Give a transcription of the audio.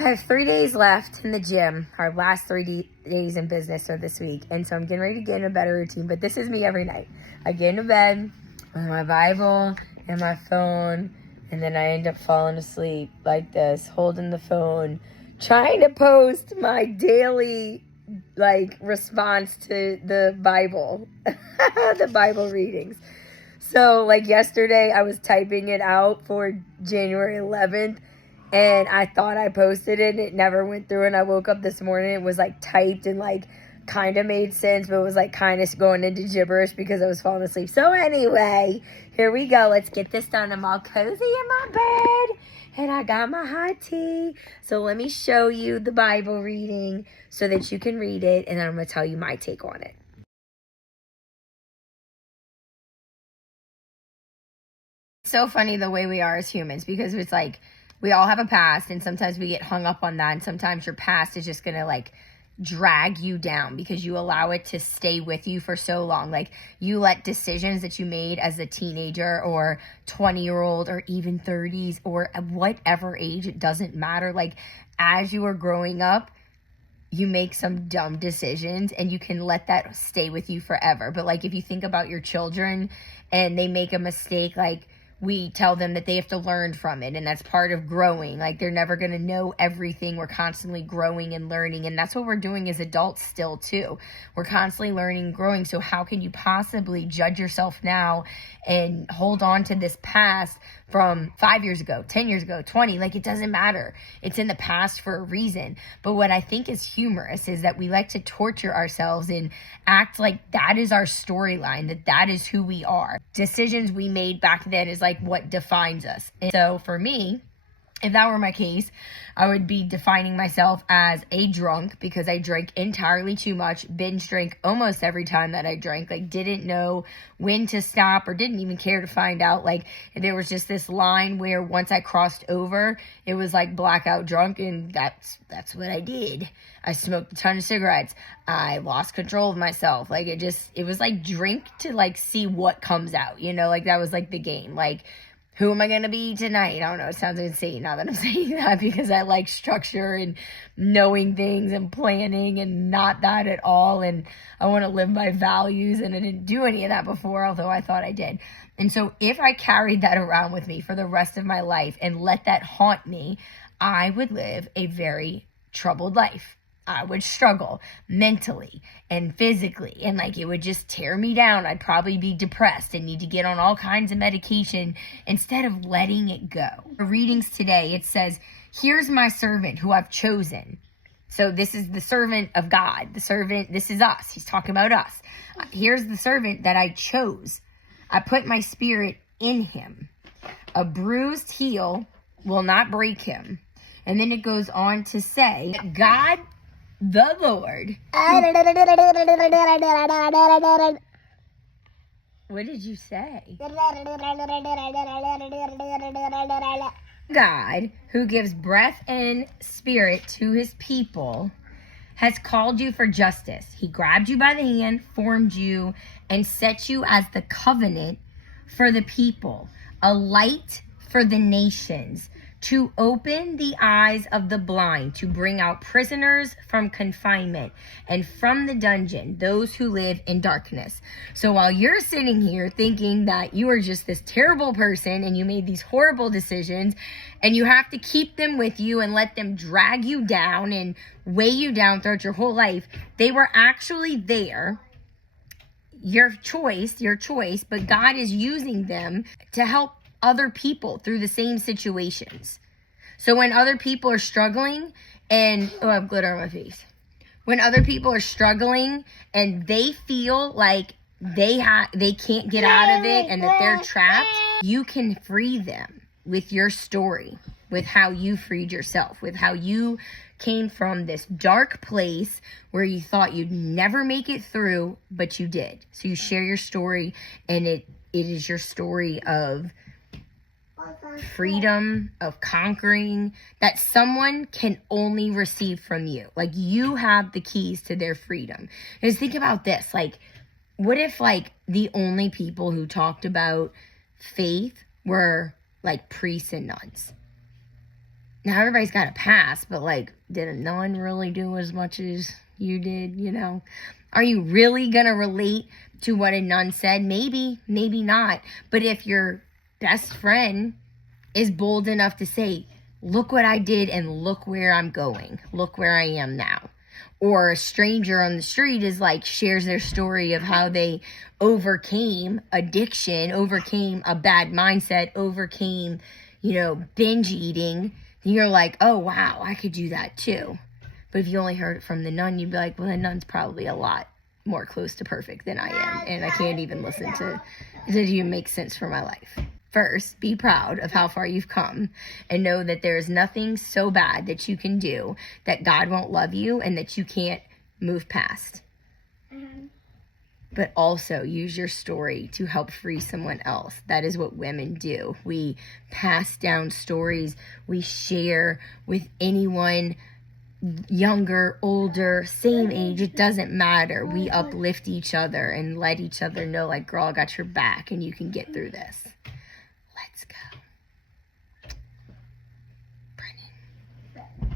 I have 3 days left in the gym. Our last days in business are this week. And so I'm getting ready to get in a better routine. But this is me every night. I get into bed with my Bible and my phone. And then I end up falling asleep like this, holding the phone, trying to post my daily response to the Bible, the Bible readings. So yesterday I was typing it out for January 11th. And I thought I posted it and it never went through. And I woke up this morning, it was typed and kind of made sense, but it was kind of going into gibberish because I was falling asleep. So anyway, here we go. Let's get this done. I'm all cozy in my bed and I got my hot tea. So let me show you the Bible reading so that you can read it. And I'm going to tell you my take on it. It's so funny the way we are as humans, because it's we all have a past, and sometimes we get hung up on that, and sometimes your past is just gonna drag you down because you allow it to stay with you for so long. You let decisions that you made as a teenager or 20-year-old or even 30s or whatever age, it doesn't matter. As you are growing up, you make some dumb decisions and you can let that stay with you forever. But if you think about your children and they make a mistake, we tell them that they have to learn from it, and that's part of growing. They're never going to know everything. We're constantly growing and learning, and that's what we're doing as adults still too. We're constantly learning and growing. So how can you possibly judge yourself now and hold on to this past from 5 years ago, 10 years ago, 20? It doesn't matter. It's in the past for a reason. But what I think is humorous is that we like to torture ourselves and act like that is our storyline, that is who we are. Decisions we made back then is what defines us. And so for me, if that were my case, I would be defining myself as a drunk because I drank entirely too much, binge drank almost every time that I drank, didn't know when to stop or didn't even care to find out. There was just this line where once I crossed over, it was blackout drunk, and that's what I did. I smoked a ton of cigarettes. I lost control of myself. It was drink to see what comes out, that was the game. Who am I going to be tonight? I don't know. It sounds insane now that I'm saying that because I like structure and knowing things and planning, and not that at all. And I want to live my values, and I didn't do any of that before, although I thought I did. And so if I carried that around with me for the rest of my life and let that haunt me, I would live a very troubled life. I would struggle mentally and physically, and it would just tear me down. I'd probably be depressed and need to get on all kinds of medication instead of letting it go. The readings today, it says, "Here's my servant who I've chosen." So this is the servant of God. The servant, this is us. He's talking about us. Here's the servant that I chose. I put my spirit in him. A bruised heel will not break him. And then it goes on to say, God the Lord. What did you say? God, who gives breath and spirit to his people, has called you for justice. He grabbed you by the hand, formed you, and set you as the covenant for the people, a light for the nations, to open the eyes of the blind, to bring out prisoners from confinement, and from the dungeon, those who live in darkness. So while you're sitting here thinking that you are just this terrible person and you made these horrible decisions and you have to keep them with you and let them drag you down and weigh you down throughout your whole life, they were actually there. Your choice, but God is using them to help other people through the same situations. So when other people are struggling and I have glitter on my face. When other people are struggling and they feel like they can't get out of it and that they're trapped, you can free them with your story, with how you freed yourself, with how you came from this dark place where you thought you'd never make it through, but you did. So you share your story, and it is your story of freedom, of conquering, that someone can only receive from you. You have the keys to their freedom. Because think about this, what if the only people who talked about faith were priests and nuns? Now everybody's got a pass, but like, did a nun really do as much as you did, you know? Are you really going to relate to what a nun said? Maybe, maybe not. But if your best friend is bold enough to say, look what I did and look where I'm going, look where I am now. Or a stranger on the street is like, shares their story of how they overcame addiction, overcame a bad mindset, overcame, you know, binge eating. And you're like, oh, wow, I could do that too. But if you only heard it from the nun, you'd be like, well, the nun's probably a lot more close to perfect than I am. And I can't even listen to it doesn't even make sense for my life. First, be proud of how far you've come and know that there's nothing so bad that you can do that God won't love you and that you can't move past. But also use your story to help free someone else. That is what women do. We pass down stories. We share with anyone, younger, older, same age. It doesn't matter. We uplift each other and let each other know, like, girl, I got your back and you can get through this. Let's go. Brennan.